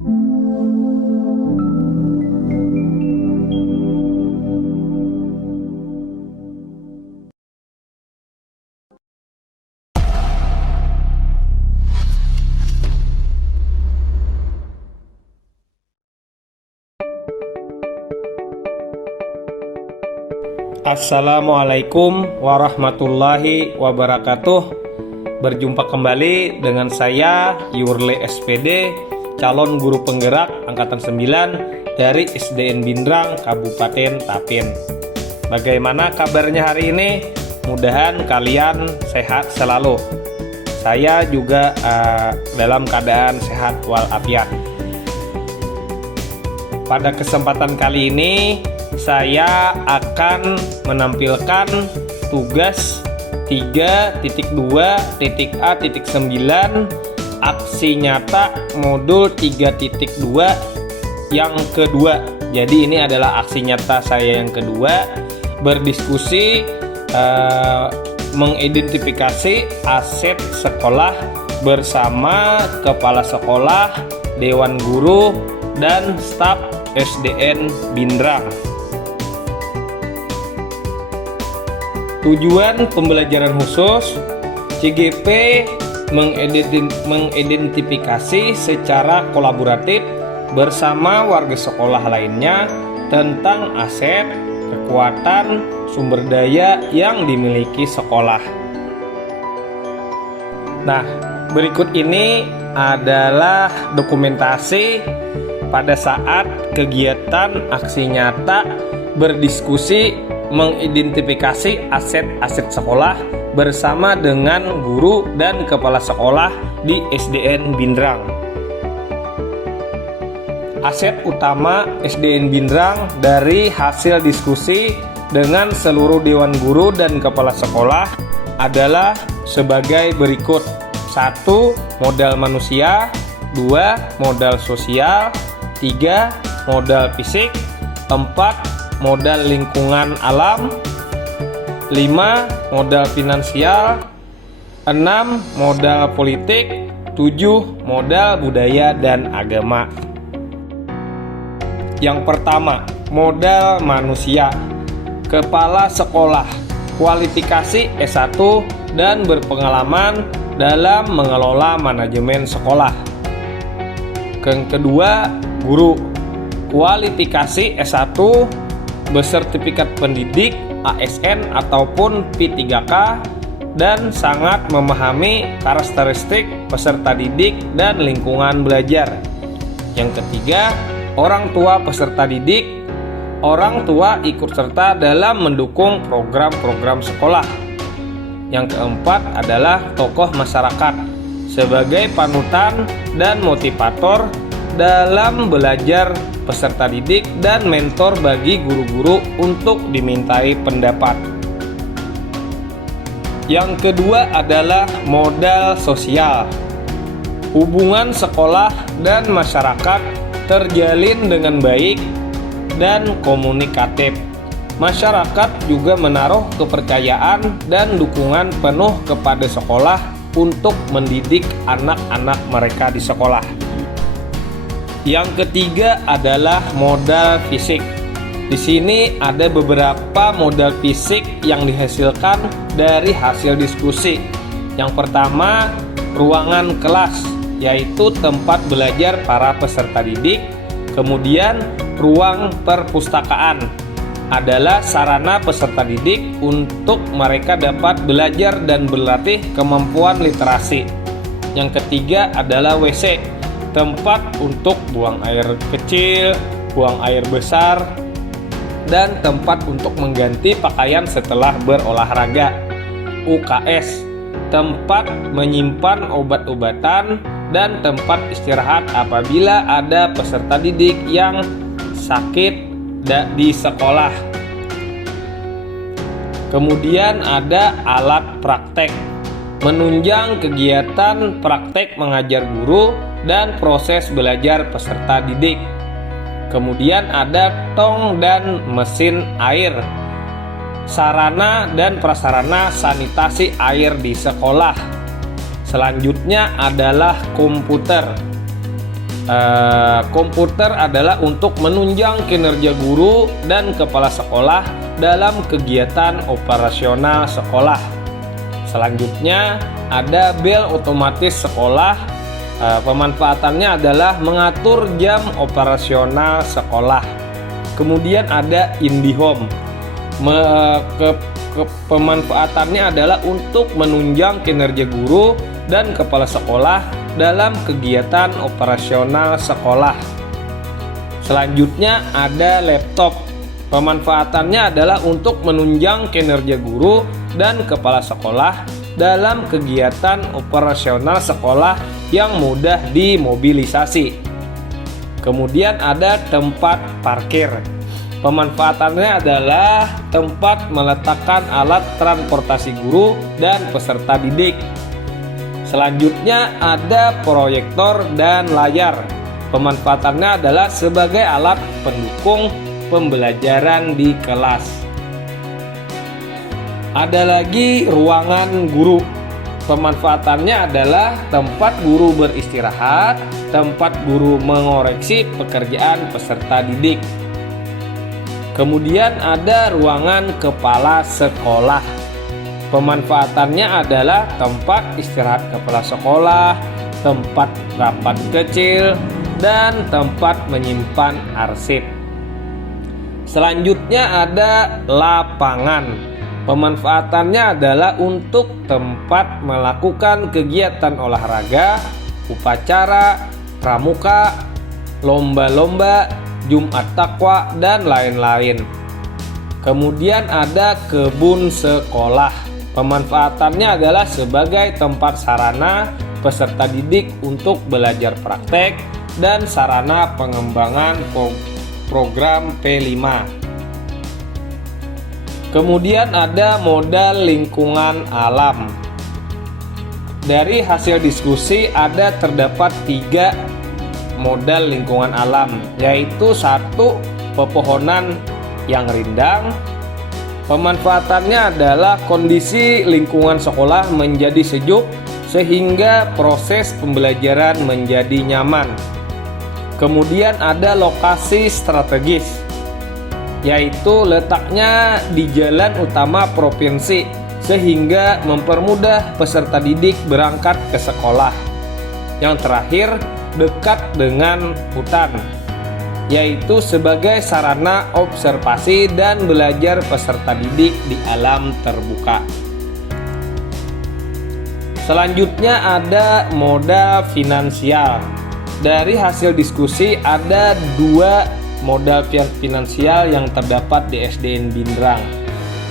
Assalamualaikum warahmatullahi wabarakatuh. Berjumpa kembali dengan saya Yurle SPD, calon guru penggerak angkatan 9 dari SDN Bindrang, Kabupaten Tapin. Bagaimana kabarnya hari ini? Mudahan kalian sehat selalu. Saya juga dalam keadaan sehat walafiat. Pada kesempatan kali ini saya akan menampilkan tugas 3.2.A.9 aksi nyata modul 3.2 yang kedua. Jadi ini adalah aksi nyata saya yang kedua, berdiskusi mengidentifikasi aset sekolah bersama kepala sekolah, dewan guru, dan staf SDN Bindrang. Tujuan pembelajaran khusus CGP mengidentifikasi secara kolaboratif bersama warga sekolah lainnya tentang aset, kekuatan, sumber daya yang dimiliki sekolah. Nah, berikut ini adalah dokumentasi pada saat kegiatan aksi nyata berdiskusi mengidentifikasi aset-aset sekolah bersama dengan guru dan kepala sekolah di SDN Bindrang. Aset utama SDN Bindrang dari hasil diskusi dengan seluruh dewan guru dan kepala sekolah adalah sebagai berikut: 1. Modal manusia, 2. Modal sosial, 3. Modal fisik, 4. Modal lingkungan alam, 5. Modal finansial, 6. Modal politik, 7. Modal budaya dan agama. Yang pertama, modal manusia. Kepala sekolah, kualifikasi S1 dan berpengalaman dalam mengelola manajemen sekolah. Yang kedua, guru, kualifikasi S1, bersertifikat pendidik ASN ataupun P3K, dan sangat memahami karakteristik peserta didik dan lingkungan belajar. Yang ketiga, orang tua peserta didik. Orang tua ikut serta dalam mendukung program-program sekolah. Yang keempat adalah tokoh masyarakat sebagai panutan dan motivator dalam belajar peserta didik dan mentor bagi guru-guru untuk dimintai pendapat. Yang kedua adalah modal sosial. Hubungan sekolah dan masyarakat terjalin dengan baik dan komunikatif. Masyarakat juga menaruh kepercayaan dan dukungan penuh kepada sekolah untuk mendidik anak-anak mereka di sekolah. Yang ketiga adalah modal fisik. Di sini ada beberapa modal fisik yang dihasilkan dari hasil diskusi. Yang pertama, ruangan kelas, yaitu tempat belajar para peserta didik. Kemudian, ruang perpustakaan adalah sarana peserta didik untuk mereka dapat belajar dan berlatih kemampuan literasi. Yang ketiga adalah WC, tempat untuk buang air kecil, buang air besar, dan tempat untuk mengganti pakaian setelah berolahraga. UKS, tempat menyimpan obat-obatan dan tempat istirahat apabila ada peserta didik yang sakit di sekolah. Kemudian ada alat praktek, menunjang kegiatan praktek mengajar guru dan proses belajar peserta didik. Kemudian ada tong dan mesin air, sarana dan prasarana sanitasi air di sekolah. Selanjutnya adalah komputer, Komputer adalah untuk menunjang kinerja guru dan kepala sekolah dalam kegiatan operasional sekolah. Selanjutnya ada bel otomatis sekolah. Pemanfaatannya adalah mengatur jam operasional sekolah. Kemudian ada IndiHome. Pemanfaatannya adalah untuk menunjang kinerja guru dan kepala sekolah dalam kegiatan operasional sekolah. Selanjutnya ada laptop. Pemanfaatannya adalah untuk menunjang kinerja guru dan kepala sekolah dalam kegiatan operasional sekolah yang mudah dimobilisasi. Kemudian ada tempat parkir. Pemanfaatannya adalah tempat meletakkan alat transportasi guru dan peserta didik. Selanjutnya ada proyektor dan layar. Pemanfaatannya adalah sebagai alat pendukung pembelajaran di kelas. Ada lagi ruangan guru. Pemanfaatannya adalah tempat guru beristirahat, tempat guru mengoreksi pekerjaan peserta didik. Kemudian ada ruangan kepala sekolah. Pemanfaatannya adalah tempat istirahat kepala sekolah, tempat rapat kecil, dan tempat menyimpan arsip. Selanjutnya ada lapangan. Pemanfaatannya adalah untuk tempat melakukan kegiatan olahraga, upacara, pramuka, lomba-lomba, Jumat Takwa, dan lain-lain. Kemudian ada kebun sekolah. Pemanfaatannya adalah sebagai tempat sarana peserta didik untuk belajar praktek dan sarana pengembangan program P5. Kemudian ada modal lingkungan alam. Dari hasil diskusi ada terdapat 3 modal lingkungan alam, yaitu 1. Pepohonan yang rindang. Pemanfaatannya adalah kondisi lingkungan sekolah menjadi sejuk sehingga proses pembelajaran menjadi nyaman. Kemudian ada lokasi strategis, yaitu letaknya di jalan utama provinsi sehingga mempermudah peserta didik berangkat ke sekolah. Yang terakhir, dekat dengan hutan, yaitu sebagai sarana observasi dan belajar peserta didik di alam terbuka. Selanjutnya ada modal finansial. Dari hasil diskusi ada 2 modal finansial yang terdapat di SDN Bindrang.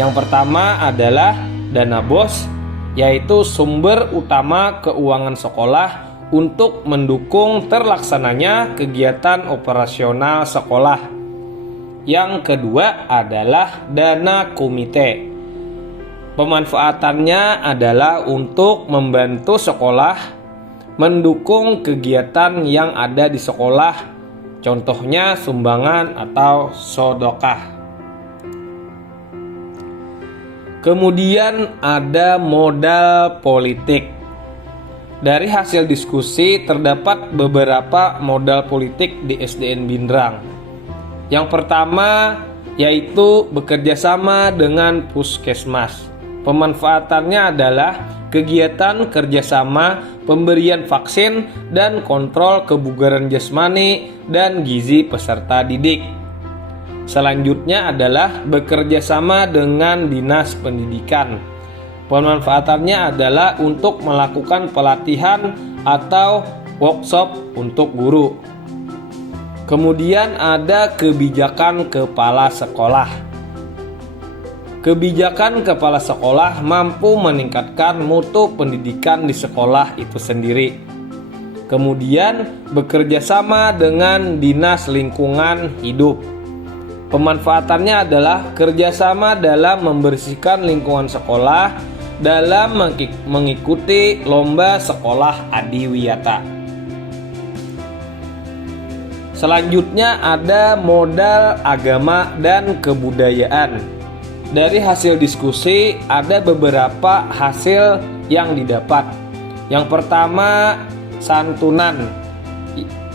Yang pertama adalah dana BOS, yaitu sumber utama keuangan sekolah untuk mendukung terlaksananya kegiatan operasional sekolah. Yang kedua adalah dana komite. Pemanfaatannya adalah untuk membantu sekolah mendukung kegiatan yang ada di sekolah, contohnya sumbangan atau sedekah. Kemudian ada modal politik. Dari hasil diskusi terdapat beberapa modal politik di SDN Bindrang. Yang pertama yaitu bekerjasama dengan puskesmas. Pemanfaatannya adalah kegiatan kerjasama pemberian vaksin dan kontrol kebugaran jasmani dan gizi peserta didik. Selanjutnya adalah bekerjasama dengan dinas pendidikan. Pemanfaatannya adalah untuk melakukan pelatihan atau workshop untuk guru. Kemudian ada kebijakan kepala sekolah. Kebijakan kepala sekolah mampu meningkatkan mutu pendidikan di sekolah itu sendiri. Kemudian bekerja sama dengan dinas lingkungan hidup. Pemanfaatannya adalah kerjasama dalam membersihkan lingkungan sekolah dalam mengikuti lomba sekolah adiwiyata. Selanjutnya ada modal agama dan kebudayaan. Dari hasil diskusi ada beberapa hasil yang didapat. Yang pertama, santunan.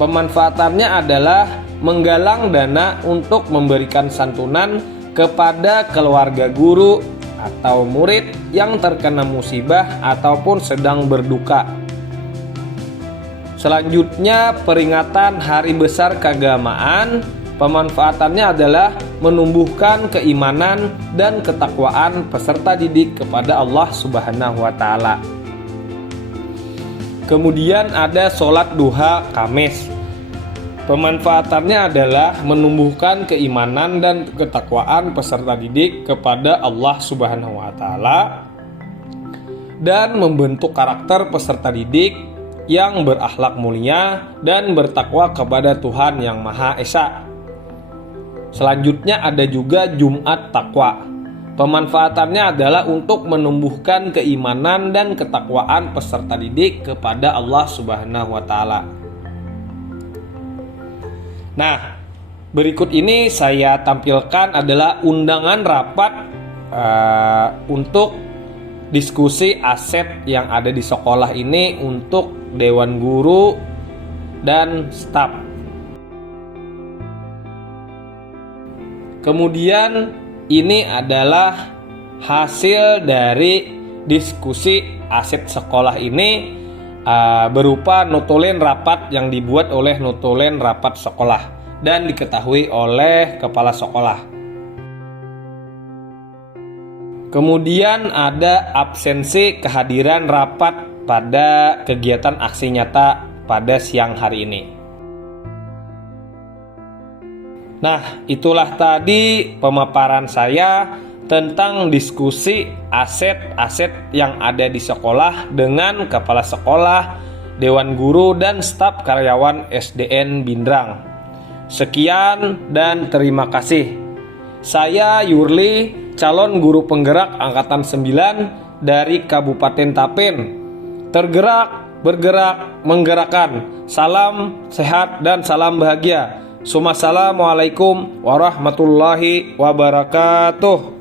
pemanfaatannya adalah menggalang dana untuk memberikan santunan kepada keluarga guru atau murid yang terkena musibah ataupun sedang berduka. Selanjutnya, peringatan hari besar keagamaan. Pemanfaatannya adalah menumbuhkan keimanan dan ketakwaan peserta didik kepada Allah Subhanahu wa Ta'ala. Kemudian ada sholat duha Kamis. Pemanfaatannya adalah menumbuhkan keimanan dan ketakwaan peserta didik kepada Allah Subhanahu wa Ta'ala dan membentuk karakter peserta didik yang berakhlak mulia dan bertakwa kepada Tuhan Yang Maha Esa. Selanjutnya ada juga Jumat Takwa. Pemanfaatannya adalah untuk menumbuhkan keimanan dan ketakwaan peserta didik kepada Allah Subhanahu wa Ta'ala. Nah, berikut ini saya tampilkan adalah undangan rapat untuk diskusi aset yang ada di sekolah ini untuk dewan guru dan staf. Kemudian ini adalah hasil dari diskusi aset sekolah ini berupa notulen rapat yang dibuat oleh notulen rapat sekolah dan diketahui oleh kepala sekolah. Kemudian ada absensi kehadiran rapat pada kegiatan aksi nyata pada siang hari ini. Nah, itulah tadi pemaparan saya tentang diskusi aset-aset yang ada di sekolah dengan kepala sekolah, dewan guru, dan staf karyawan SDN Bindrang. Sekian dan terima kasih. Saya Yurli, calon guru penggerak Angkatan 9 dari Kabupaten Tapen. Tergerak, bergerak, menggerakkan. Salam sehat dan salam bahagia. Assalamualaikum warahmatullahi wabarakatuh.